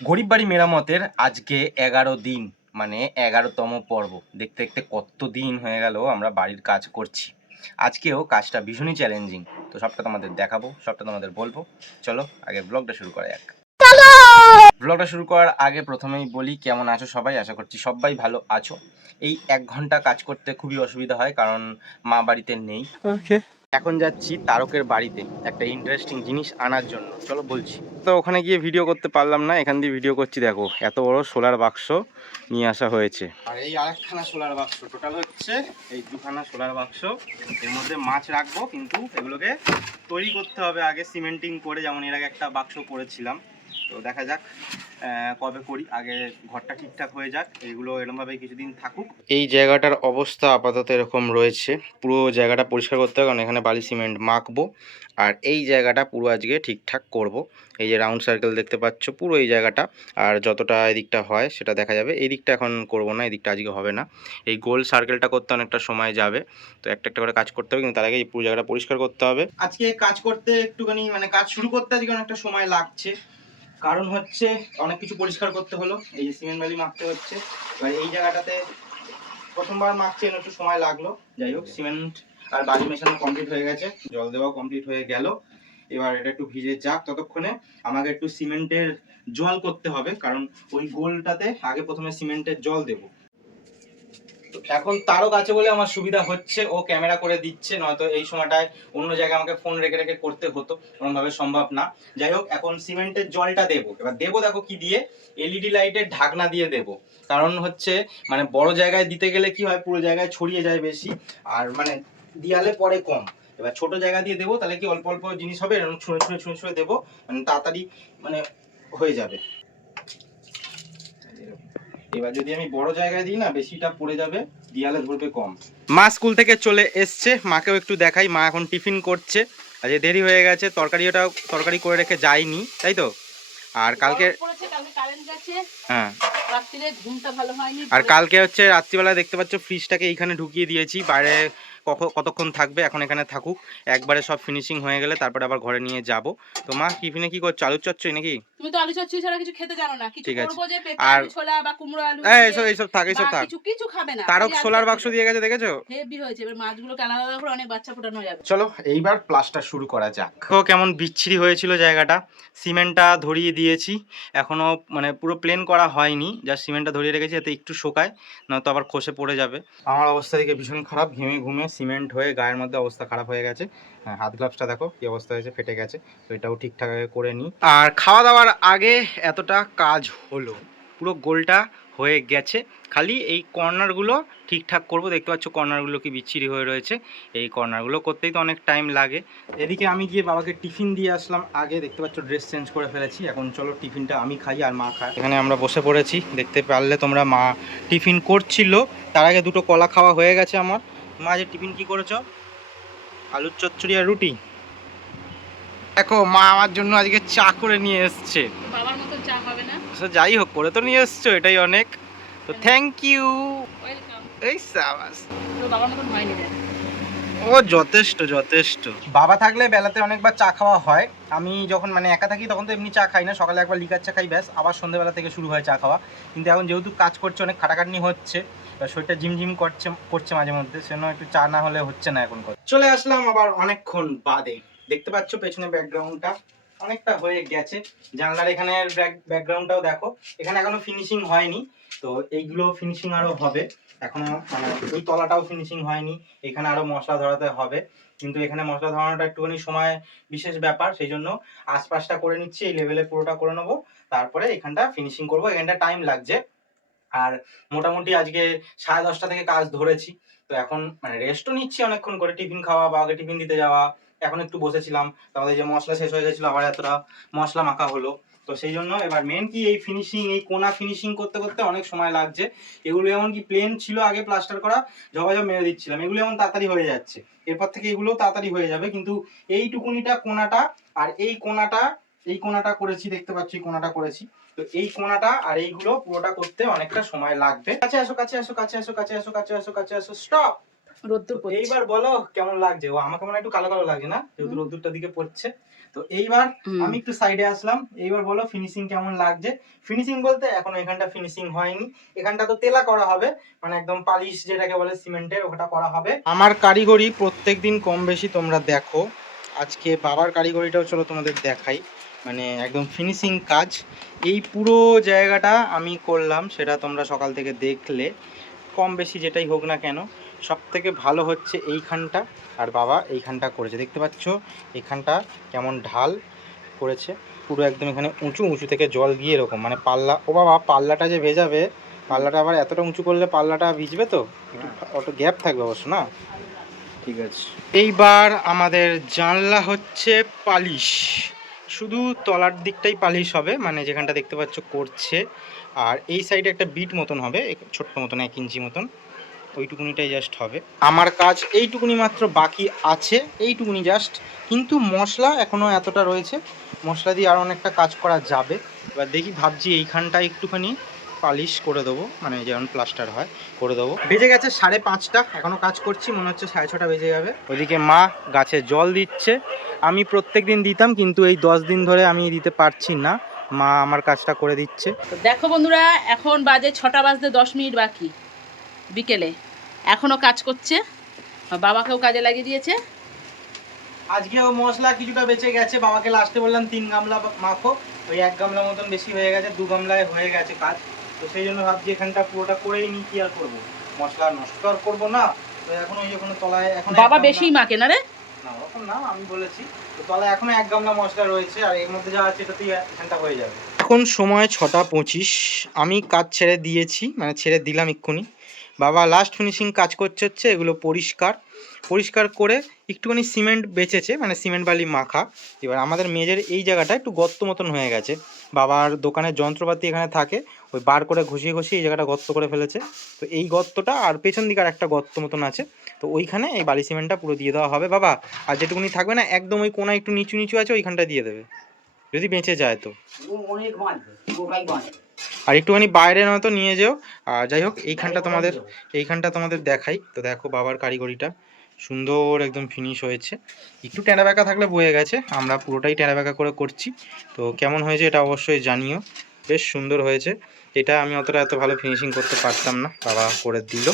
গরিব বাড়ি মেরামতের আজকে এগারো দিন মানে এগারোতম পর্ব। দেখতে দেখতে কত দিন হয়ে গেল আমরা বাড়ির কাজ করছি। আজকেও কাজটা ভীষণই চ্যালেঞ্জিং তো সবটা তোমাদের দেখাবো, সবটা তোমাদের বলব। চলো, আগে ব্লগটা শুরু করা যাক। ব্লগটা শুরু করার আগে প্রথমেই বলি কেমন আছো সবাই? আশা করছি সবাই ভালো আছো। এই এক ঘণ্টা কাজ করতে খুবই অসুবিধা হয়, কারণ মা বাড়িতে নেই। এখন যাচ্ছি তারকের বাড়িতে একটা ইন্টারেস্টিং জিনিস আনার জন্য। চলো বলছি। তো ওখানে গিয়ে ভিডিও করতে পারলাম না, এখান দিয়ে ভিডিও করছি, দেখো, এত বড় সোলার বাক্স নিয়ে আসা হয়েছে। আর এই আরেকখানা সোলার বাক্স টোটাল হচ্ছে এই দুখানা সোলার বাক্স এর মধ্যে মাছ রাখব, কিন্তু এগুলোকে তৈরি করতে হবে আগে সিমেন্টিং করে, যেমন এর আগে একটা বাক্স করেছিলাম। তো দেখা যাক কবে করি। আগে ঘরটা ঠিকঠাক হয়ে যাক এগুলো এরমভাবে কিছুদিন থাকুক। এই জায়গাটার অবস্থা আপাতত এরকম রয়েছে। পুরো জায়গাটা পরিষ্কার করতে হবে কারণ এখানে বালি সিমেন্ট মাখবো। আর এই জায়গাটা পুরো আজকে ঠিকঠাক করব। এই যে রাউন্ড সার্কেল দেখতে পাচ্ছ পুরো এই জায়গাটা। আর যতটা এদিকটা হয় সেটা দেখা যাবে। এই দিকটা এখন করব না এই দিকটা আজকে হবে না। এই গোল সার্কেলটা করতে অনেকটা সময় যাবে। তো একটা একটা করে কাজ করতে হবে কিন্তু তার আগে এই পুরো জায়গাটা পরিষ্কার করতে হবে। আজকে কাজ করতে একটুখানি মানে কাজ শুরু করতে আজকে অনেকটা সময় লাগছে। কারণ হচ্ছে অনেক কিছু পরিষ্কার করতে হলো, এই যে সিমেন্ট বালি মাখতে হচ্ছে। এবার এই জায়গাটাতে প্রথমবার মাখতে এনে একটু সময় লাগল। যাই হোক, সিমেন্ট আর বালি মেশানো কমপ্লিট হয়ে গেছে। জল দেওয়া কমপ্লিট হয়ে গেল। এবার এটা একটু ভিজে যাক ততক্ষণে। আমাকে একটু সিমেন্টের জল করতে হবে, কারণ ওই গোলটাতে আগে প্রথমে সিমেন্টের জল দেব। এখন তারও কাছে বলে আমার সুবিধা হচ্ছে, ও ক্যামেরা করে দিচ্ছে, নয়তো এই সময়টায় অন্য জায়গায় আমাকে ফোন রেখে রেখে করতে হতো, কোনোভাবে সম্ভব না। যাই হোক, এখন সিমেন্টের জলটা দেবো। এবার দেবো দেখো কি দিয়ে এলইডি লাইটের ঢাকনা দিয়ে দেবো। কারণ হচ্ছে মানে বড় জায়গায় দিতে গেলে কি হয়, পুরো জায়গায় ছড়িয়ে যায় বেশি, আর মানে দিয়ালে পরে কম। এবার ছোট জায়গা দিয়ে দেবো, তাহলে কি অল্প অল্প জিনিস হবে? এরকম ছুঁড়ে ছুঁড়ে ছুঁড়ে ছুঁড়ে দেবো মানে তাড়াতাড়ি মানে হয়ে যাবে। এবার যদি আমি বড় জায়গায় দিই না বেশিটা পড়ে যাবে দিয়ালে ধরবে কম। মা স্কুল থেকে চলে এসছে মাকেও একটু দেখাই মা এখন টিফিন করছে। আজকে দেরি হয়ে গেছে তরকারি ওটা তরকারি করে রেখে যায়নি তাই তো? আর কালকে হ্যাঁ। আর কালকে হচ্ছে রাত্রিবেলা দেখতে পাচ্ছ ফ্রিজটাকে এইখানে ঢুকিয়ে দিয়েছি বাইরে কতক্ষণ থাকবে এখন এখানে থাকুক। একবারে সব ফিনিশিং হয়ে গেলে তারপরে আবার ঘরে নিয়ে যাব। তো মা টিফিনে কি করছ? আলুর চচ্চড়ি নাকি? তুমি তো আলু চচ্চড়ি ছাড়া কিছু খেতে জানো না। কিছু ঠিক আছে। যে পেঁপে আলু ছোলা বা কুমড়ো আলু এই এইসব এইসব থাক এইসব থাক। কিছু কিছু খাবে না। তারক সোলার বাক্স দিয়ে গেছে দেখেছ? হেভি হয়েছে। এবার মাছগুলোকে আলাদা আলাদা করে অনেক বাচ্চা ফোটানো যাবে। চলো এইবার প্লাসটা শুরু করা যাক। দেখো কেমন বিচ্ছিরি হয়েছিল জায়গাটা। সিমেন্টটা ধরিয়ে দিয়েছি। এখনও মানে পুরো প্লেন করা হয়নি। যা সিমেন্টটা ধরিয়ে রেখেছি এতে একটু শোকায় নয়তো আবার খসে পড়ে যাবে। আমার অবস্থা দেখে ভীষণ খারাপ। ঘেমে ঘুমে সিমেন্ট হয়ে গায়ের মধ্যে অবস্থা খারাপ হয়ে গেছে। হাত গ্লাভসটা দেখো কি অবস্থা হয়েছে, ফেটে গেছে। তো এটাও ঠিকঠাক করে নিই। আর খাওয়া দাওয়ার আগে এতটা কাজ হলো, পুরো গোলটা হয়ে গেছে। খালি এই কর্নারগুলো ঠিকঠাক করব। দেখতে পাচ্ছ কর্নারগুলো কি বিচ্ছিরি হয়ে রয়েছে। এই কর্নারগুলো করতেই তো অনেক টাইম লাগে। এদিকে আমি গিয়ে বাবাকে টিফিন দিয়ে আসলাম। আগে দেখতে পাচ্ছ ড্রেস চেঞ্জ করে ফেলেছি। এখন চলো টিফিনটা আমি খাই আর মা খায়। এখানে আমরা বসে পড়েছি। দেখতে পারলে তোমরা মা টিফিন করছিল। তার আগে দুটো কলা খাওয়া হয়ে গেছে আমার। মা যে টিফিন কি করেছ? আলুর চচ্চড়ি আর রুটি। দেখো মা আমার জন্য আজকে চা করে নিয়ে এসছে। বাবার মতো চা হবে না? যাই হোক করে তো নিয়ে এসছো এটাই অনেক। তো থ্যাংক ইউ এই সাবাস। তো বাবার মতন হয়নি ও, যথেষ্ট যথেষ্ট। বাবা থাকলে বেলাতে অনেকবার চা খাওয়া হয়। আমি যখন মানে একা থাকি তখন তো এমনি চা খাই না, সকালে একবার লিকার চা খাই, ব্যাস। আবার সন্ধ্যেবেলা থেকে শুরু হয় চা খাওয়া। কিন্তু এখন যেহেতু কাজ করছে, অনেক খাটাখাটনি হচ্ছে শরীরটা ঝিমঝিম করছে করছে মাঝে মধ্যে, সেজন্য একটু চা না হলে হচ্ছে না এখন। চলে আসলাম আবার অনেকক্ষণ বাদে। দেখতে পাচ্ছ পেছনে ব্যাকগ্রাউন্ডটা অনেকটা হয়ে গেছে। জানলার এখানে ব্যাকগ্রাউন্ডটাও দেখো। এখানে এখনও ফিনিশিং হয়নি। তো এইগুলো ফিনিশিং আরও হবে। এখনও মানে ওই তলাটাও ফিনিশিং হয়নি, এখানে আরও মশলা ধরাতে হবে। কিন্তু এখানে মশলা ধরানোটা একটুখানি সময় বিশেষ ব্যাপার, সেই জন্য আশপাশটা করে নিচ্ছি, এই লেভেলে পুরোটা করে নেব। তারপরে এখানটা ফিনিশিং করব, এখানটা টাইম লাগছে। আর মোটামুটি আজকে সাড়ে দশটা থেকে কাজ ধরেছি। তো এখন মানে রেস্টও নিচ্ছি অনেকক্ষণ করে, টিফিন খাওয়া বা আগে টিফিন দিতে যাওয়া। এখন একটু বসেছিলাম তাহলে যে মশলা শেষ হয়ে গেছিল, আবার এতটা মশলা মাখা হলো। তো সেই জন্য এবার মেন কি এই ফিনিশিং এই কোনা ফিনিশিং করতে করতে অনেক সময় লাগছে। এগুলো এমন কি প্লেন ছিল আগে প্লাস্টার করা জবাজব মেরে দিচ্ছিলাম। এগুলো এমন তাড়াতাড়ি হয়ে যাচ্ছে। এরপর থেকে এগুলো তাড়াতাড়ি হয়ে যাবে। কিন্তু এইটুকুনিটা কোনাটা আর এই কোনাটা এই কোনাটা করেছি, দেখতে পাচ্ছি কোনাটা করেছি। তো এই কোনাটা আর এইগুলো পুরোটা করতে অনেকটা সময় লাগবে। কাছে আসো কাছে আসো কাছে আসো কাছে আসো কাছে আসো কাছে আসো স্টপ রোদ্দুর পড়ছে। এইবার বলো কেমন লাগছে? ও আমাকে মনে একটু কালো কালো লাগছে না? যেহেতু রোদ্দুরটার দিকে পড়ছে। তো তো এইবার আমি একটু সাইডে আসলাম। এইবার বলো ফিনিশিং কেমন লাগছে? ফিনিশিং বলতে এখনও এখানটা ফিনিশিং হয়নি। এখানটা তো তেলা করা হবে। মানে একদম পালিশ যেটাকে বলে সিমেন্টের ওটা করা হবে। আমার কারিগরি প্রত্যেকদিন কম বেশি তোমরা দেখো। আজকে বাবার কারিগরিটাও চলো তোমাদের দেখাই। মানে একদম ফিনিশিং কাজ। এই পুরো জায়গাটা আমি করলাম সেটা তোমরা সকাল থেকে দেখলে। কম বেশি যেটাই হোক না কেন সব থেকে ভালো হচ্ছে এইখানটা। আর বাবা এইখানটা করেছে। দেখতে পাচ্ছ এইখানটা কেমন ঢাল করেছে। পুরো একদম এখানে উঁচু উঁচু থেকে জল গিয়ে এরকম। মানে পাল্লা ও বাবা পাল্লাটা যে ভেজাবে পাল্লাটা আবার এতটা উঁচু করলে পাল্লাটা ভিজবে তো? একটু অত গ্যাপ থাকবে অবশ্য না? ঠিক আছে। এইবার আমাদের জানলা হচ্ছে পালিশ। শুধু তলার দিকটাই পালিশ হবে মানে যেখানটা দেখতে পাচ্ছ করছে। আর এই সাইডে একটা বিট মতন হবে ছোট্ট মতন, এক ইঞ্চি মতন। ওইটুকুনিটাই জাস্ট হবে। আমার কাজ এইটুকুনি মাত্র বাকি আছে, এইটুকুনি জাস্ট কিন্তু মশলা এখনও এতটা রয়েছে, মশলা দিয়ে আর অনেকটা কাজ করা যাবে। এবার দেখি ভাবছি এইখানটা একটুখানি পালিশ করে দেবো মানে যেমন প্লাস্টার হয় করে দেবো। বেজে গেছে সাড়ে পাঁচটা এখনও কাজ করছি মনে হচ্ছে সাড়ে ছটা বেজে যাবে। ওইদিকে মা গাছে জল দিচ্ছে। আমি প্রত্যেক দিন দিতাম কিন্তু এই দশ দিন ধরে আমি দিতে পারছি না। মা আমার কাজটা করে দিচ্ছে। তো দেখো বন্ধুরা এখন বাজে ছটা বাজতে দশ মিনিট বাকি বিকেলে। এখনও কাজ করছে বাবাকেও কাজে লাগিয়ে দিয়েছে। আজকেও মশলা কিছুটা বেঁচে গেছে বাবাকে লাস্টে বললাম তিন গামলা মাখো। ওই এক গামলা মতন বেশি হয়ে গেছে দু গামলায় হয়ে গেছে কাজ। তো সেই জন্য ভাবছি এখানটা পুরোটা করেই নি কি আর করব? মশলা নষ্ট তো আর করব না। তো এখন ওই যে কোনো তলায় এখন বাবা বেশি মাকে না রে? না ওরকম না আমি বলেছি। তো তলায় এখনও এক গামলা মশলা রয়েছে আর এর মধ্যে যা আছে এটা এটাতেই এখানটা হয়ে যাবে। এখন সময় ছটা পঁচিশ। আমি কাজ ছেড়ে দিয়েছি মানে ছেড়ে দিলাম এক্ষুনি। বাবা লাস্ট ফিনিশিং কাজ করছে হচ্ছে এগুলো পরিষ্কার। পরিষ্কার করে একটুখানি সিমেন্ট বেঁচেছে মানে সিমেন্ট বালি মাখা। এবার আমাদের মেজের এই জায়গাটা একটু গর্ত মতন হয়ে গেছে। বাবার দোকানের যন্ত্রপাতি এখানে থাকে, ওই বার করে ঘষিয়ে ঘষিয়ে এই জায়গাটা গর্ত করে ফেলেছে। তো এই গর্তটা আর পেছন দিকে আর একটা গর্ত মতন আছে। তো ওইখানে এই বালি সিমেন্টটা পুরো দিয়ে দেওয়া হবে। বাবা, আর যেটুকুনি থাকবে না, একদম ওই কোনায় একটু নিচু নিচু আছে, ওইখানটা দিয়ে দেবে। যদি বেঁচে যায় তো। অনেক আর একটুখানি বাইরের মতো নিয়ে যেও। আর যাই হোক, এইখানটা তোমাদের এইখানটা তোমাদের দেখাই। তো দেখো বাবার কারিগরিটা সুন্দর একদম ফিনিশ হয়েছে। একটু টেনা ব্যাকা থাকলে বয়ে গেছে, আমরা পুরোটাই টেনা ব্যাকা করে করছি। তো কেমন হয়েছে এটা অবশ্যই জানিও। বেশ সুন্দর হয়েছে। এটা আমি অতটা এত ভালো ফিনিশিং করতে পারতাম না, বাবা করে দিল।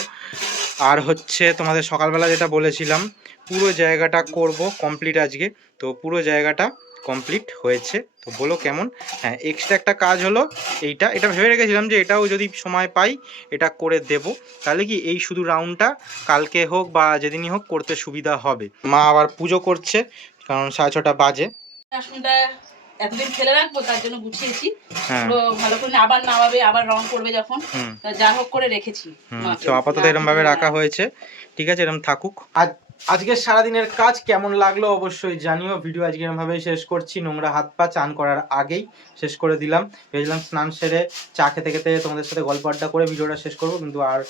আর হচ্ছে তোমাদের সকালবেলা যেটা বলেছিলাম, পুরো জায়গাটা করব কমপ্লিট আজকে। তো পুরো জায়গাটা কমপ্লিট হয়েছে। তো বলো কেমন? হ্যাঁ এক্সট্রা একটা কাজ হলো এইটা। এটা ভেবে রেখেছিলাম যে এটাও যদি সময় পাই এটা করে দেব। তাহলে কি এই শুধু রাউন্ডটা কালকে হোক বা যেদিনই হোক করতে সুবিধা হবে। মা আবার পুজো করছে কারণ সাড়ে ছটা বাজে। আসনটা এতদিন ফেলে রাখব তার জন্য গুছিয়েছি। হ্যাঁ। ভালো করে আবার নামাবে আবার রং করবে যখন। যা হোক করে রেখেছি। তো আপাতত এরকম ভাবে রাখা হয়েছে। ঠিক আছে এরকম থাকুক। আজ আজকের সারাদিনের কাজ কেমন লাগল অবশ্যই জানিও। ভিডিও আজকে এমভাবেই শেষ করছি। নোংরা হাত পা চান করার আগেই শেষ করে দিলাম। ভেবেছিলাম স্নান সেরে চা খেতে খেতে তোমাদের সাথে গল্প আড্ডা করে ভিডিওটা শেষ করব, কিন্তু আর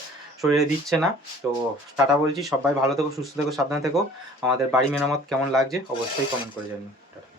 শরীরে দিচ্ছে না। তো টাটা বলছি, সবাই ভালো থেকো, সুস্থ থেকো, সাবধানে থেকো। আমাদের বাড়ি মেরামত কেমন লাগছে অবশ্যই কমেন্ট করে জানিও। টাটা।